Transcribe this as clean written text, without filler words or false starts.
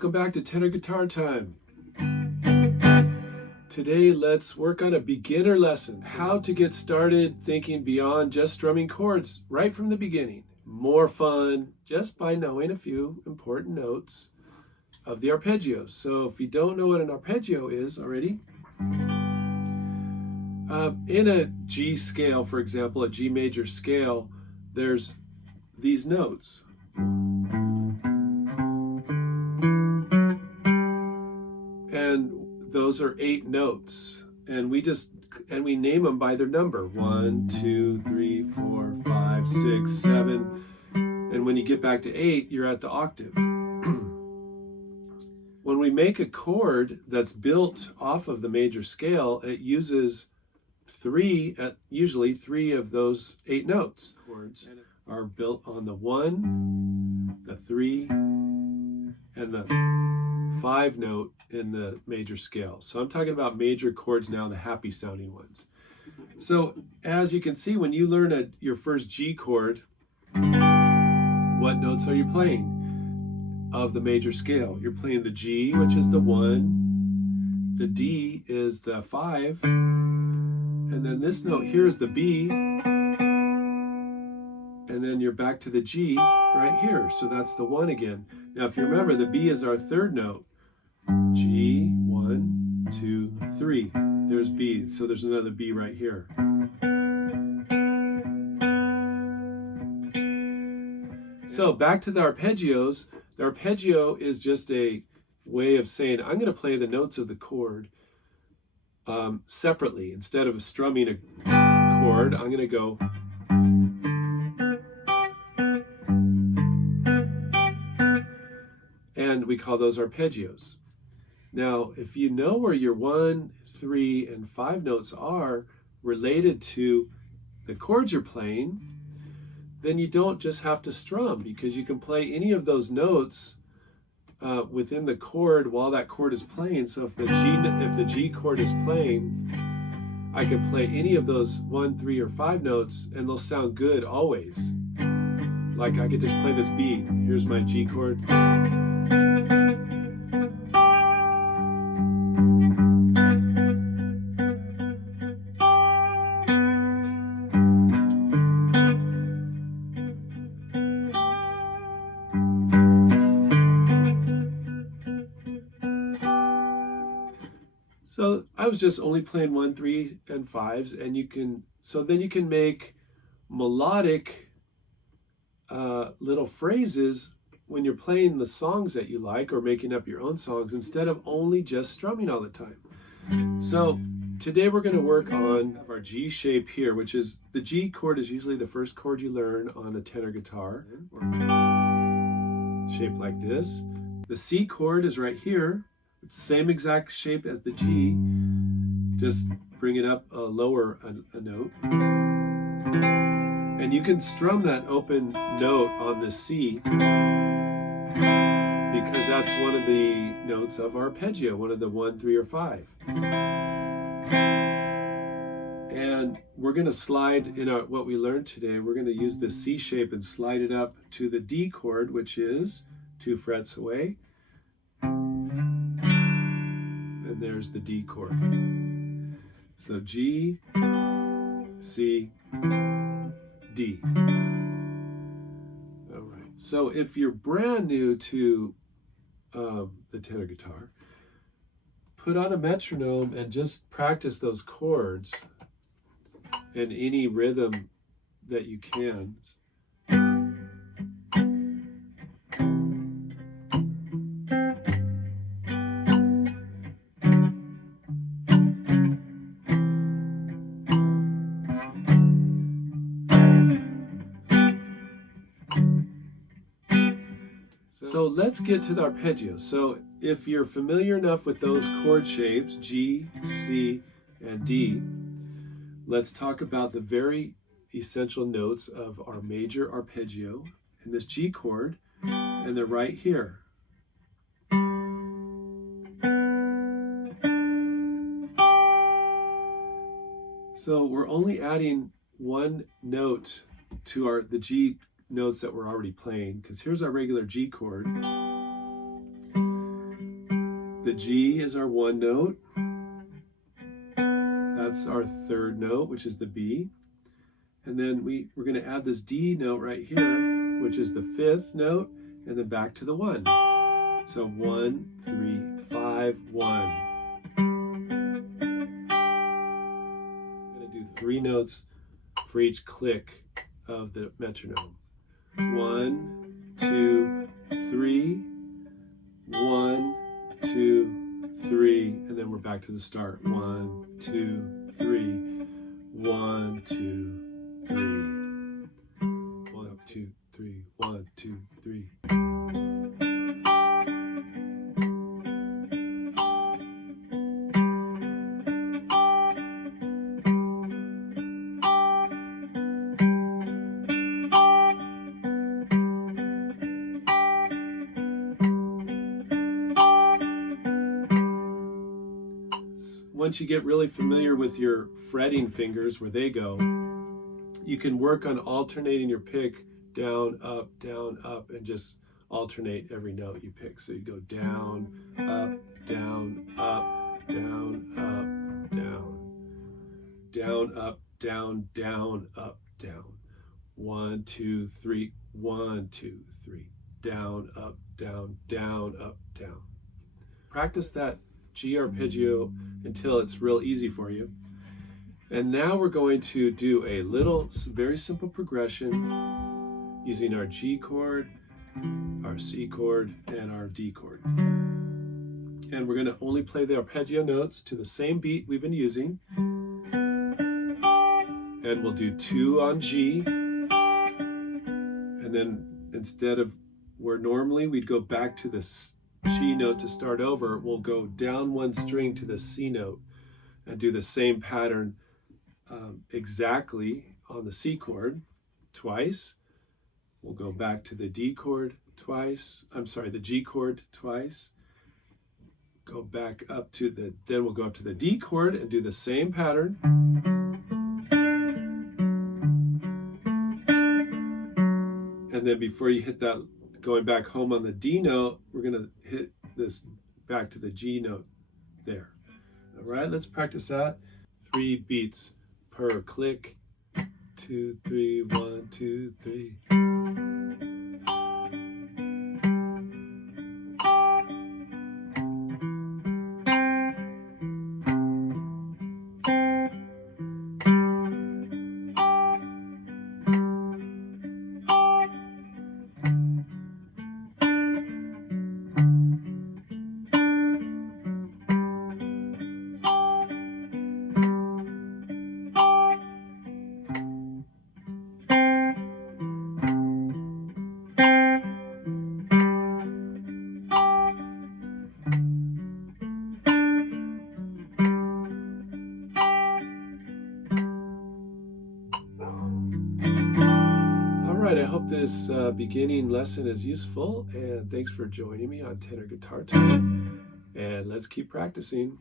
Welcome back to Tenor Guitar Time. Today, let's work on a beginner lesson. How to get started thinking beyond just strumming chords right from the beginning. More fun just by knowing a few important notes of the arpeggios. So if you don't know what an arpeggio is already, in a G scale, for example, a G major scale, there's these notes. And those are 8 notes, and we name them by their number: 1, 2, 3, 4, 5, 6, 7, and when you get back to 8, you're at the octave. When we make a chord that's built off of the major scale, it uses usually three of those 8 notes. Chords are built on the 1, the 3, and the 5 note in the major scale. So I'm talking about major chords now, the happy sounding ones. So as you can see, when you learn your first G chord, what notes are you playing of the major scale? You're playing the G, which is the 1, the D is the 5, and then this note here is the B, and then you're back to the G right here. So that's the 1 again. Now if you remember, the B is our 3rd note. G, 1, 2, 3. There's B, so there's another B right here. So back to the arpeggios. The arpeggio is just a way of saying, I'm going to play the notes of the chord separately. Instead of strumming a chord, I'm going to go. And we call those arpeggios. Now, if you know where your 1, 3, and 5 notes are related to the chords you're playing, then you don't just have to strum, because you can play any of those notes within the chord while that chord is playing. So if the G chord is playing, I can play any of those 1, 3, or 5 notes, and they'll sound good always. Like I could just play this B. Here's my G chord. So I was just only playing 1, 3, and 5s, and then you can make melodic little phrases when you're playing the songs that you like or making up your own songs, instead of only just strumming all the time. So today we're going to work on our G shape here, which is the G chord is usually the first chord you learn on a tenor guitar, shaped like this. The C chord is right here. It's the same exact shape as the G, just bring it up lower a note. And you can strum that open note on the C, because that's one of the notes of arpeggio, one of the 1, 3, or 5. And we're going to slide in what we learned today. We're going to use the C shape and slide it up to the D chord, which is 2 frets away. And there's the D chord. So G, C, D. All right. So if you're brand new to the tenor guitar, put on a metronome and just practice those chords in any rhythm that you can. So let's get to the arpeggio. So if you're familiar enough with those chord shapes, G, C, and D, let's talk about the very essential notes of our major arpeggio in this G chord, and they're right here. So we're only adding one note to the G notes that we're already playing, because here's our regular G chord. the G is our one note. That's our third note, which is the B. And then we're going to add this D note right here, which is the fifth note, and then back to the 1. So 1, 3, 5, 1. I'm going to do 3 notes for each click of the metronome. 1, 2, 3. 1, 2, 3, and then we're back to the start. 1, 2, 3. 1, 2, 3. 1, 2, 3. 1, 2, 3. Once you get really familiar with your fretting fingers, where they go, you can work on alternating your pick down, up, and just alternate every note you pick. So you go down, up, down, up, down, up, down, down, up, down, down, up, down. 1, 2, 3, 1, 2, 3. Down, up, down, up, down. Practice that G arpeggio until it's real easy for you. And now we're going to do a little, very simple progression using our G chord, our C chord, and our D chord. And we're going to only play the arpeggio notes to the same beat we've been using. And we'll do 2 on G. And then instead of where normally we'd go back to the G note to start over, we'll go down 1 string to the C note and do the same pattern exactly on the C chord twice. We'll go back to the D chord twice. The G chord twice. Go back up to then we'll go up to the D chord and do the same pattern. And then before you hit that, going back home on the D note, we're going to hit this back to the G note there. All right, let's practice that. 3 beats per click. 2, 3, 1, 2, 3. I hope this beginning lesson is useful, and thanks for joining me on Tenor Guitar Time, and let's keep practicing.